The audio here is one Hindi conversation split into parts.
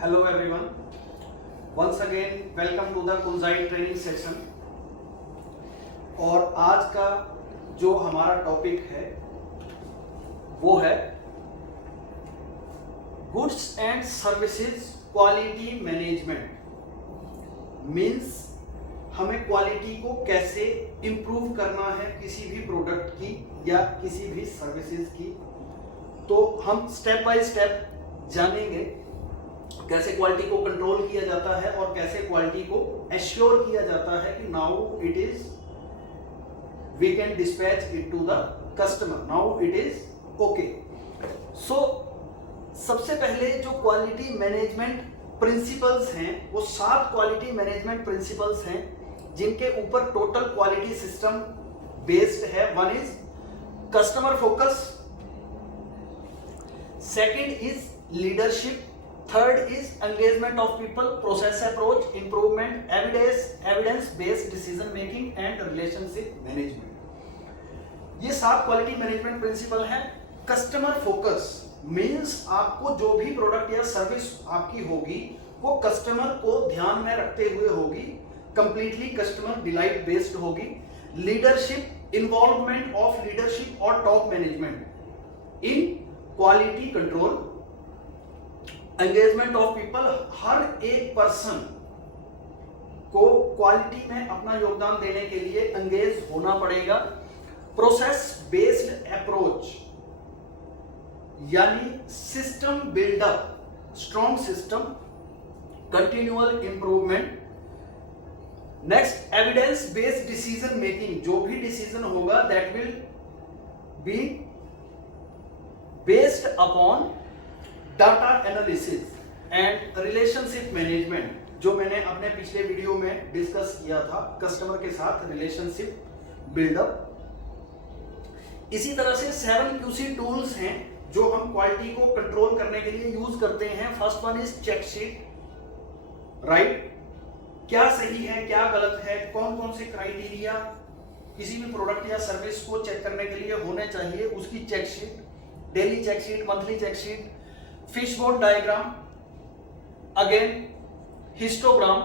Hello everyone. Once again welcome to the Kunzai training section. और आज का जो हमारा टॉपिक है वो है goods and services quality management. Means हमें क्वालिटी को कैसे इम्प्रूव करना है किसी भी प्रोडक्ट की या किसी भी सर्विसेज की। तो हम स्टेप बाय स्टेप जानेंगे कैसे क्वालिटी को कंट्रोल किया जाता है और कैसे क्वालिटी को एश्योर किया जाता है कि now it is we can dispatch it to the customer, now it is okay. So सबसे पहले जो क्वालिटी मैनेजमेंट प्रिंसिपल्स हैं वो 7 क्वालिटी मैनेजमेंट प्रिंसिपल्स हैं जिनके ऊपर टोटल क्वालिटी सिस्टम बेस्ड है। One is customer focus, second is leadership, third is engagement of people, process approach, improvement, evidence based decision making and relationship management. ये 7 क्वालिटी मैनेजमेंट प्रिंसिपल हैं। कस्टमर फोकस मींस आपको जो भी प्रोडक्ट या सर्विस आपकी होगी वो कस्टमर को ध्यान में रखते हुए होगी, कंप्लीटली कस्टमर डिलाइट बेस्ड होगी। लीडरशिप, इन्वॉल्वमेंट ऑफ लीडरशिप और top management in quality control. Engagement of people, हर एक पर्सन को क्वालिटी में अपना योगदान देने के लिए एंगेज होना पड़ेगा। प्रोसेस बेस्ड अप्रोच यानी system buildup, strong system, continual improvement. Next evidence based decision making, जो भी डिसीजन होगा that will be based upon data analysis and relationship management, जो मैंने अपने पिछले वीडियो में डिस्कस किया था, कस्टमर के साथ रिलेशनशिप बिल्डअप। इसी तरह से 7 QC टूल्स हैं जो हम क्वालिटी को कंट्रोल करने के लिए यूज करते हैं। First one is check sheet, right? क्या सही है, क्या गलत है, कौन कौन से क्राइटेरिया किसी भी प्रोडक्ट या सर्विस को चेक करने के लिए होने चाहिए, उसकी check sheet, daily check sheet, monthly check sheet, fishbone diagram, again histogram,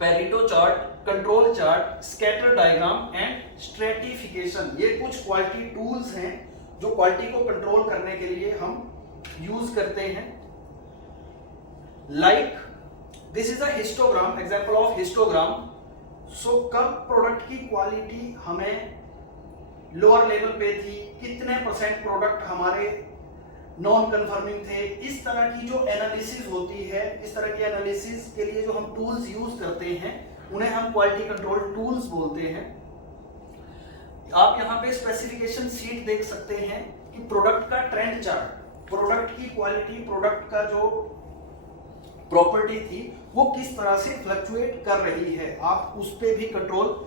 Pareto chart, control chart, scatter diagram and stratification. ये कुछ क्वालिटी टूल्स हैं जो क्वालिटी को कंट्रोल करने के लिए हम यूज करते हैं। Like this is a histogram, example of histogram. So कब प्रोडक्ट की क्वालिटी हमें लोअर लेवल पे थी, कितने % प्रोडक्ट हमारे नॉन कंफर्मिंग थे, इस तरह की जो एनालिसिस होती है, इस तरह की एनालिसिस के लिए जो हम टूल्स यूज करते हैं उन्हें हम क्वालिटी कंट्रोल टूल्स बोलते हैं। आप यहाँ पे स्पेसिफिकेशन शीट देख सकते हैं कि प्रोडक्ट का ट्रेंड चार्ट, प्रोडक्ट की क्वालिटी, प्रोडक्ट का जो प्रॉपर्टी थी वो किस तरह से फ्लक्चुएट कर रही है, आप उस पे भी कंट्रोल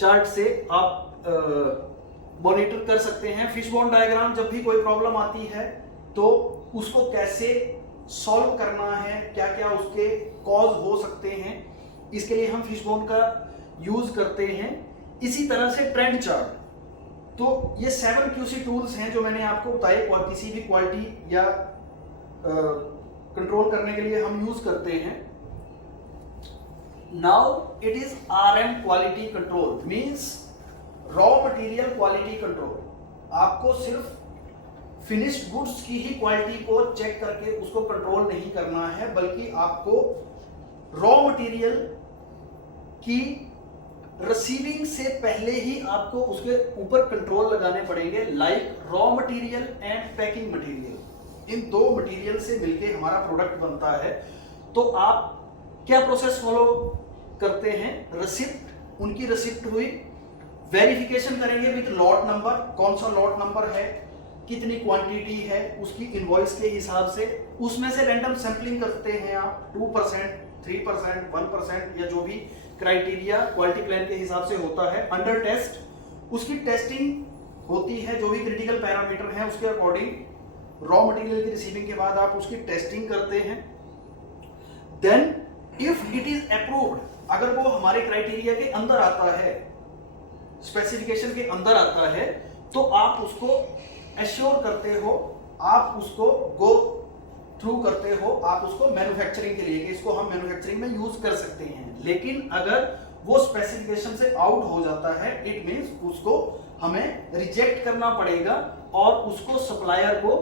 चार्ट से आप मॉनिटर कर सकते हैं। फिशबोन डायग्राम, जब भी कोई प्रॉब्लम आती है तो उसको कैसे सॉल्व करना है, क्या क्या उसके कॉज हो सकते हैं, इसके लिए हम फिशबोन का यूज करते हैं। इसी तरह से ट्रेंड चार्ट। तो ये 7 QC टूल्स हैं जो मैंने आपको बताए किसी भी क्वालिटी या कंट्रोल करने के लिए हम यूज करते हैं। Now it is RM quality control, means raw material quality control. आपको सिर्फ फिनिश्ड गुड्स की ही क्वालिटी को चेक करके उसको कंट्रोल नहीं करना है, बल्कि आपको रॉ मटेरियल की रिसीविंग से पहले ही आपको उसके ऊपर कंट्रोल लगाने पड़ेंगे। Like raw material and packing material, in 2 material से मिलके हमारा प्रोडक्ट बनता है। तो आप क्या प्रोसेस फॉलो करते हैं? रिसिप्ट, उनकी रिसिप्ट हुई, वेरिफिकेशन करेंगे विद लॉट नंबर, कौन सा लॉट नंबर है, कितनी क्वांटिटी है, उसकी इनवॉइस के हिसाब से, उसमें से रैंडम सैंपलिंग करते हैं आप 2%, 3%, 1% या जो भी क्राइटेरिया क्वालिटी प्लान के हिसाब से होता है। अंडर टेस्ट, उसकी टेस्टिंग होती है, जो भी क्रिटिकल पैरामीटर हैं उसके अकॉर्डिंग रॉ मटेरियल की रिसीविंग के बाद आप उसकी टेस्टिंग करते हैं। Then if it is approved, अगर वो हमारे क्राइटेरिया के अंदर आता है, स्पेसिफिकेशन के अंदर आता है, तो आप उसको एश्योर करते हो, आप उसको गो थ्रू करते हो आप उसको मैन्युफैक्चरिंग के लिए कि इसको हम मैन्युफैक्चरिंग में यूज कर सकते हैं, लेकिन अगर वो स्पेसिफिकेशन से आउट हो जाता है इट मींस उसको हमें रिजेक्ट करना पड़ेगा और उसको सप्लायर को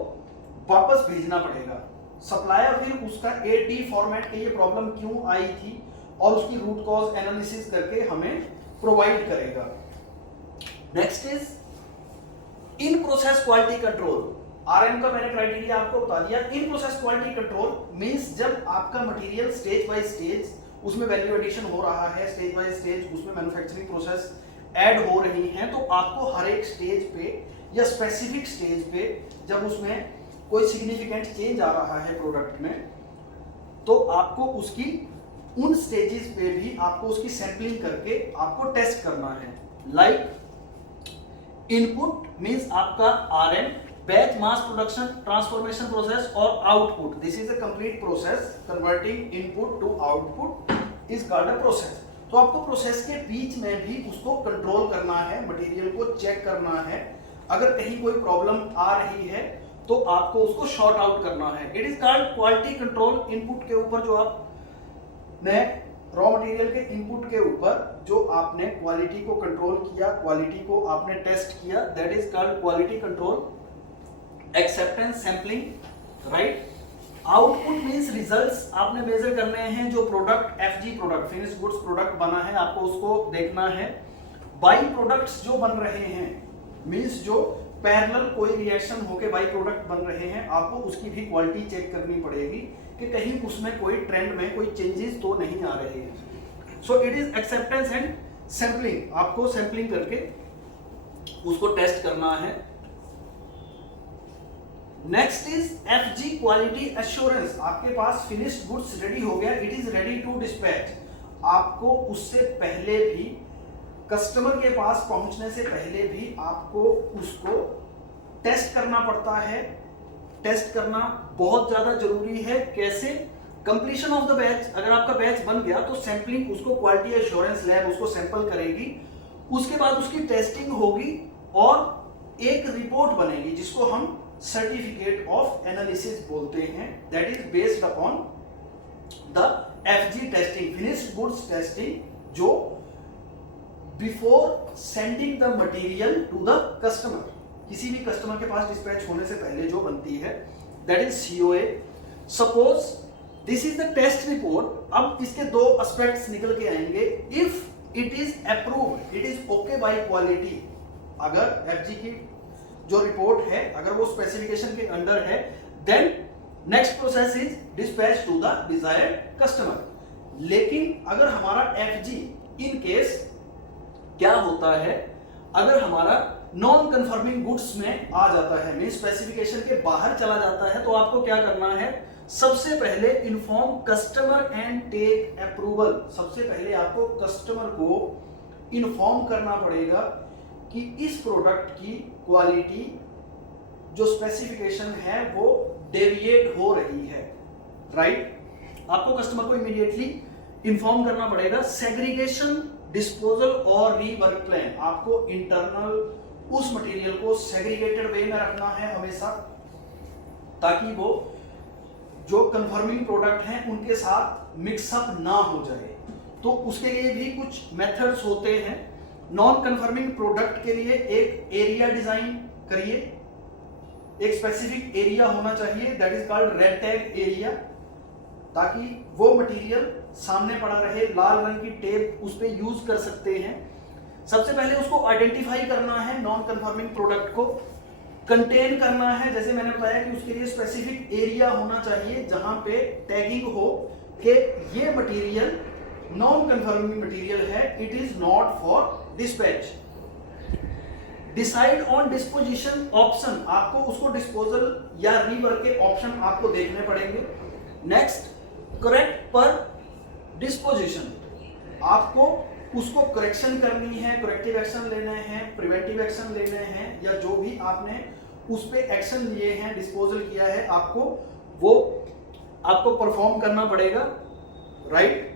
वापस भेजना पड़ेगा। सप्लायर फिर उसका AD फॉर्मेट के ये प्रॉब्लम क्यों आई थी और उसकी रूट कॉज एनालिसिस करके हमें प्रोवाइड करेगा। Next is in process quality control. RM का मैंने क्राइटेरिया आपको बता दिया। In process quality control means जब आपका मटेरियल स्टेज बाय स्टेज उसमें वैल्यू एडिशन हो रहा है, स्टेज बाय स्टेज उसमें मैन्युफैक्चरिंग प्रोसेस ऐड हो रही हैं, तो आपको हर एक स्टेज पे या स्पेसिफिक स्टेज पे जब उसमें कोई सिग्निफिकेंट चेंज आ रहा है प्रोडक्ट में, तो आपको उसकी उन स्टेजेस पे भी आपको उसकी सैंपलिंग करके आपको टेस्ट करना है। लाइक इनपुट मींस आपका RM, batch mass production, transformation process और output. This is a complete process. Converting input to output is called a process. तो आपको प्रोसेस के बीच में भी उसको कंट्रोल करना है, मटेरियल को चेक करना है। अगर कहीं कोई प्रॉब्लम आ रही है तो आपको उसको शॉर्ट आउट करना है। It is called quality control. Input के ऊपर जो आपने रॉ मटेरियल के इनपुट के ऊपर जो आपने क्वालिटी को कंट्रोल किया, क्वालिटी को आपने टेस्ट किया, that is called quality control. Acceptance, sampling, right. Output means results आपने मेजर करने हैं। जो product FG product, finish goods product बना है, आपको उसको देखना है। बाई प्रोडक्ट्स जो बन रहे हैं मींस जो पैरेलल कोई रिएक्शन होके बाई प्रोडक्ट बन रहे हैं, आपको उसकी भी क्वालिटी चेक करनी पड़ेगी कि कहीं उसमें कोई ट्रेंड में कोई चेंजेस तो नहीं आ रहे हैं। So it is acceptance and sampling. आपको सैंपलिंग करके उसको टेस्ट करना है। Next is FG quality assurance. आपके पास फिनिश्ड गुड्स रेडी हो गया, it is ready to dispatch. आपको उससे पहले भी, कस्टमर के पास पहुंचने से पहले भी आपको उसको टेस्ट करना पड़ता है। टेस्ट करना बहुत ज्यादा जरूरी है। कैसे? Completion of the batch. अगर आपका बैच बन गया तो सैंपलिंग, उसको क्वालिटी एश्योरेंस लैब उसको सैंपल करेगी, उसके बाद उसकी टेस्टिंग होगी और एक रिपोर्ट बनेगी जिसको हम सर्टिफिकेट ऑफ एनालिसिस बोलते हैं। That is based upon the FG testing, finished goods testing, जो before sending the material to the customer, किसी भी कस्टमर के पास डिस्पैच होने से पहले जो बनती है, that is COA। Suppose this is the test report. अब इसके दो एस्पेक्ट्स निकल के आएंगे। If it is approved, it is okay by quality. अगर FG की जो रिपोर्ट है अगर वो स्पेसिफिकेशन के अंडर है, then next process is dispatch to the desired customer. लेकिन अगर हमारा FG इन केस क्या होता है, अगर हमारा नॉन कंफर्मिंग गुड्स में आ जाता है, मीन स्पेसिफिकेशन के बाहर चला जाता है, तो आपको क्या करना है? सबसे पहले inform customer and take approval. सबसे पहले आपको कस्टमर को इन्फॉर्म करना पड़ेगा कि इस प्रोडक्ट की क्वालिटी जो स्पेसिफिकेशन है वो डेविएट हो रही है, राइट। आपको कस्टमर को इमीडिएटली इन्फॉर्म करना पड़ेगा। सेग्रीगेशन, डिस्पोजल और रीवर्क प्लान। आपको इंटरनल उस मटेरियल को सेग्रीगेटेड वे में रखना है हमेशा, ताकि वो जो कंफर्मिंग प्रोडक्ट हैं उनके साथ मिक्सअप ना हो जाए। तो उसके लिए भी कुछ मेथड्स होते हैं। नॉन कंफर्मिंग प्रोडक्ट के लिए एक एरिया डिजाइन करिए, एक स्पेसिफिक एरिया होना चाहिए, that is called red tag area, ताकि वो मटेरियल सामने पड़ा रहे। लाल रंग की टेप उस पर यूज कर सकते हैं। सबसे पहले उसको आइडेंटिफाई करना है, नॉन कंफर्मिंग प्रोडक्ट को कंटेन करना है। जैसे मैंने बताया कि उसके लिए स्पेसिफिक एरिया होना चाहिए जहां पे टैगिंग हो कि ये मटेरियल नॉन कंफर्मिंग मटेरियल है, it is not for dispatch. Decide on disposition option. आपको उसको डिस्पोजल या रीवर्क के ऑप्शन आपको देखने पड़ेंगे। नेक्स्ट, करेक्ट पर डिस्पोजिशन। आपको उसको करेक्शन करनी है, करेक्टिव एक्शन लेने हैं, प्रिवेंटिव एक्शन लेने हैं, या जो भी आपने उस पे एक्शन लिए हैं, डिस्पोजल किया है, आपको वो आपको परफॉर्म करना पड़ेगा, राइट।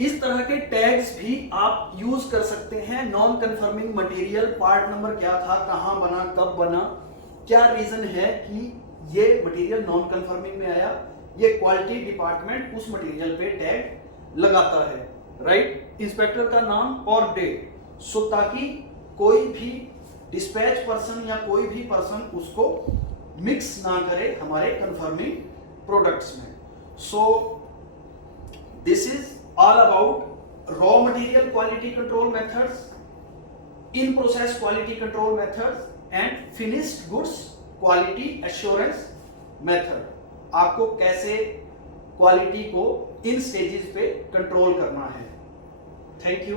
इस तरह के टैग्स भी आप यूज कर सकते हैं। Non conforming material, part number क्या था, कहां बना, कब बना, क्या रीजन है कि ये मटेरियल नॉन कंफर्मिंग में आया, ये क्वालिटी डिपार्टमेंट उस मटेरियल पे टैग लगाता है, राइट। इंस्पेक्टर का नाम और डेट, सो ताकि कोई भी डिस्पैच पर्सन या कोई भी पर्सन उसको मिक्स ना करे हमारे कंफर्मिंग प्रोडक्ट्स में। So this is all about raw material quality control methods, in process quality control methods and finished goods quality assurance method. आपको कैसे क्वालिटी को इन स्टेजेस पे कंट्रोल करना है। Thank you.